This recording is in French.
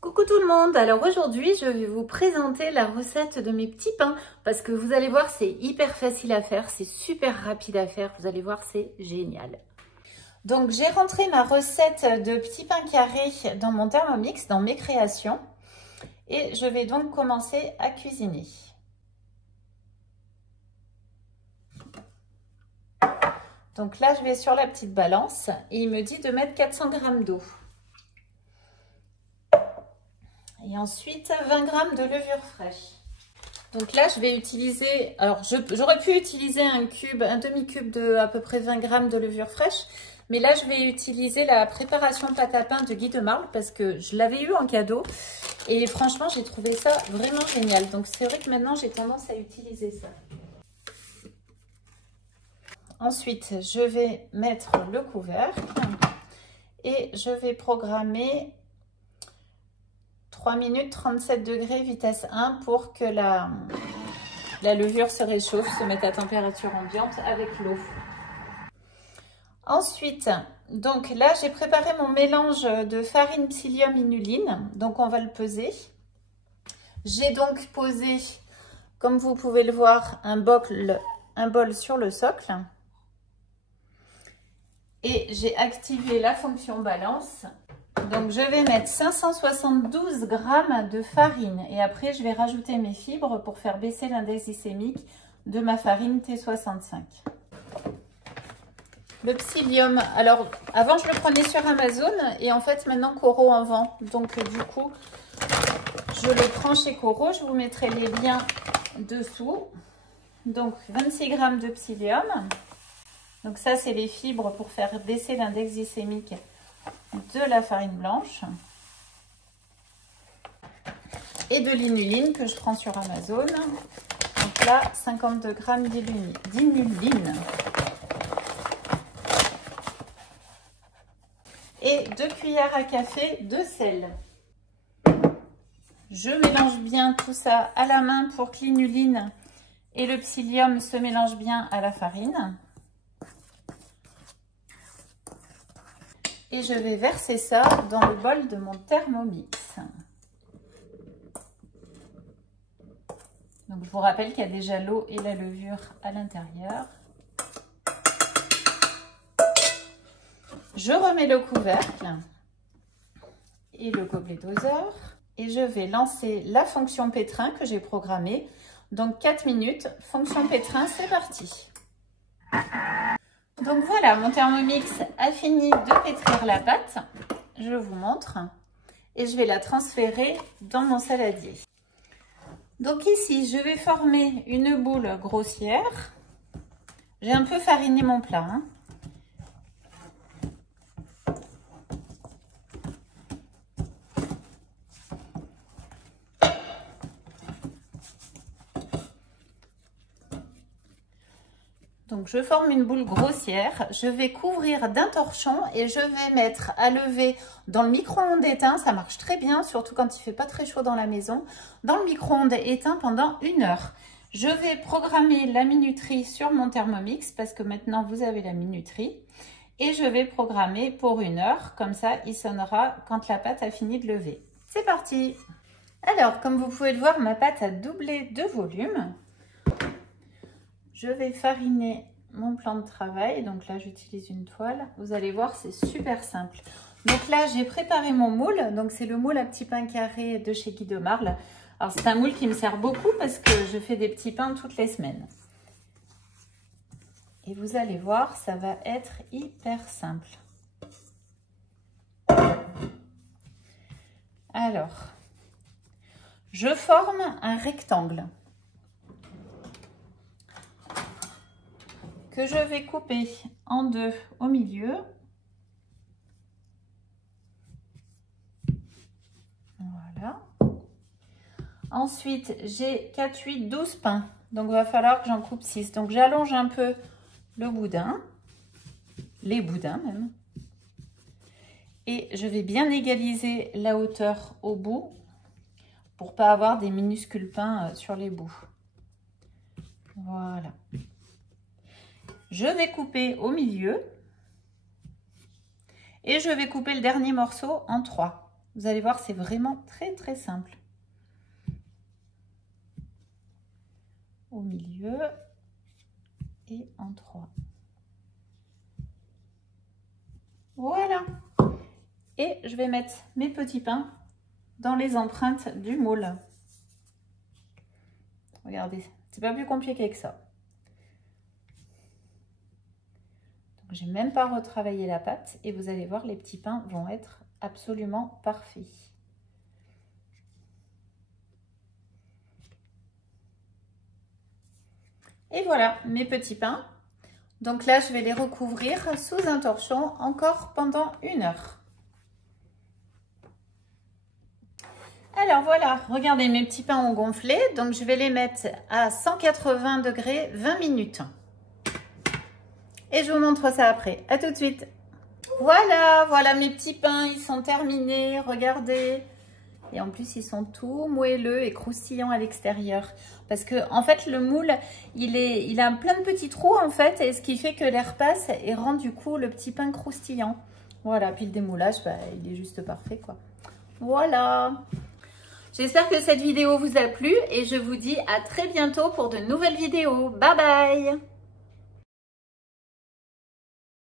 Coucou tout le monde, alors aujourd'hui je vais vous présenter la recette de mes petits pains parce que vous allez voir c'est hyper facile à faire, c'est super rapide à faire, vous allez voir c'est génial. Donc j'ai rentré ma recette de petits pains carrés dans mon Thermomix, dans mes créations et je vais donc commencer à cuisiner. Donc là je vais sur la petite balance et il me dit de mettre 400 g d'eau. Et ensuite 20 g de levure fraîche. Donc là je vais utiliser, alors j'aurais pu utiliser un demi-cube de à peu près 20 g de levure fraîche, mais là je vais utiliser la préparation pâte à pain de Guy de Marle parce que je l'avais eu en cadeau et franchement j'ai trouvé ça vraiment génial. Donc c'est vrai que maintenant j'ai tendance à utiliser ça. Ensuite je vais mettre le couvercle et je vais programmer 3 minutes 37 degrés vitesse 1 pour que la levure se réchauffe, se mette à température ambiante avec l'eau. Ensuite, donc là j'ai préparé mon mélange de farine psyllium inuline, donc on va le peser. J'ai donc posé, comme vous pouvez le voir, un bol sur le socle. Et j'ai activé la fonction balance. Donc je vais mettre 572 g de farine et après je vais rajouter mes fibres pour faire baisser l'index glycémique de ma farine T65. Le psyllium, alors avant je le prenais sur Amazon et en fait maintenant Coro en vend. Donc du coup je le prends chez Coro, je vous mettrai les liens dessous. Donc 26 g de psyllium. Donc ça c'est les fibres pour faire baisser l'index glycémique de la farine blanche et de l'inuline que je prends sur Amazon. Donc là 52 g d'inuline et 2 cuillères à café de sel. Je mélange bien tout ça à la main pour que l'inuline et le psyllium se mélangent bien à la farine. Et je vais verser ça dans le bol de mon Thermomix. Donc je vous rappelle qu'il y a déjà l'eau et la levure à l'intérieur. Je remets le couvercle et le gobelet doseur. Et je vais lancer la fonction pétrin que j'ai programmée. Donc 4 minutes, fonction pétrin, c'est parti. Donc voilà, mon Thermomix a fini de pétrir la pâte. Je vous montre. Et je vais la transférer dans mon saladier. Donc ici, je vais former une boule grossière. J'ai un peu fariné mon plat, hein. Donc je forme une boule grossière, je vais couvrir d'un torchon et je vais mettre à lever dans le micro-ondes éteint, ça marche très bien, surtout quand il fait pas très chaud dans la maison, dans le micro-ondes éteint pendant 1 heure. Je vais programmer la minuterie sur mon Thermomix parce que maintenant vous avez la minuterie et je vais programmer pour 1 heure, comme ça il sonnera quand la pâte a fini de lever. C'est parti! Alors comme vous pouvez le voir, ma pâte a doublé de volume. Je vais fariner mon plan de travail. Donc là, j'utilise une toile. Vous allez voir, c'est super simple. Donc là, j'ai préparé mon moule. Donc c'est le moule à petits pains carrés de chez Guy de Marle. Alors c'est un moule qui me sert beaucoup parce que je fais des petits pains toutes les semaines. Et vous allez voir, ça va être hyper simple. Alors, je forme un rectangle que je vais couper en 2 au milieu. Voilà. Ensuite, j'ai 4, 8, 12 pains. Donc, il va falloir que j'en coupe 6. Donc, j'allonge un peu le boudin, les boudins même. Et je vais bien égaliser la hauteur au bout pour pas avoir des minuscules pains sur les bouts. Voilà. Je vais couper au milieu et je vais couper le dernier morceau en 3. Vous allez voir, c'est vraiment très très simple. Au milieu et en 3. Voilà. Et je vais mettre mes petits pains dans les empreintes du moule. Regardez, c'est pas plus compliqué que ça. Donc, j'ai même pas retravaillé la pâte et vous allez voir, les petits pains vont être absolument parfaits. Et voilà mes petits pains. Donc là, je vais les recouvrir sous un torchon encore pendant 1 heure. Alors voilà, regardez, mes petits pains ont gonflé. Donc je vais les mettre à 180 degrés 20 minutes. Et je vous montre ça après. À tout de suite. Voilà mes petits pains, ils sont terminés. Regardez. Et en plus, ils sont tout moelleux et croustillants à l'extérieur. Parce que, en fait, le moule, il a plein de petits trous, en fait. Et ce qui fait que l'air passe et rend, du coup, le petit pain croustillant. Voilà. Puis le démoulage, bah, il est juste parfait, quoi. Voilà. J'espère que cette vidéo vous a plu. Et je vous dis à très bientôt pour de nouvelles vidéos. Bye bye.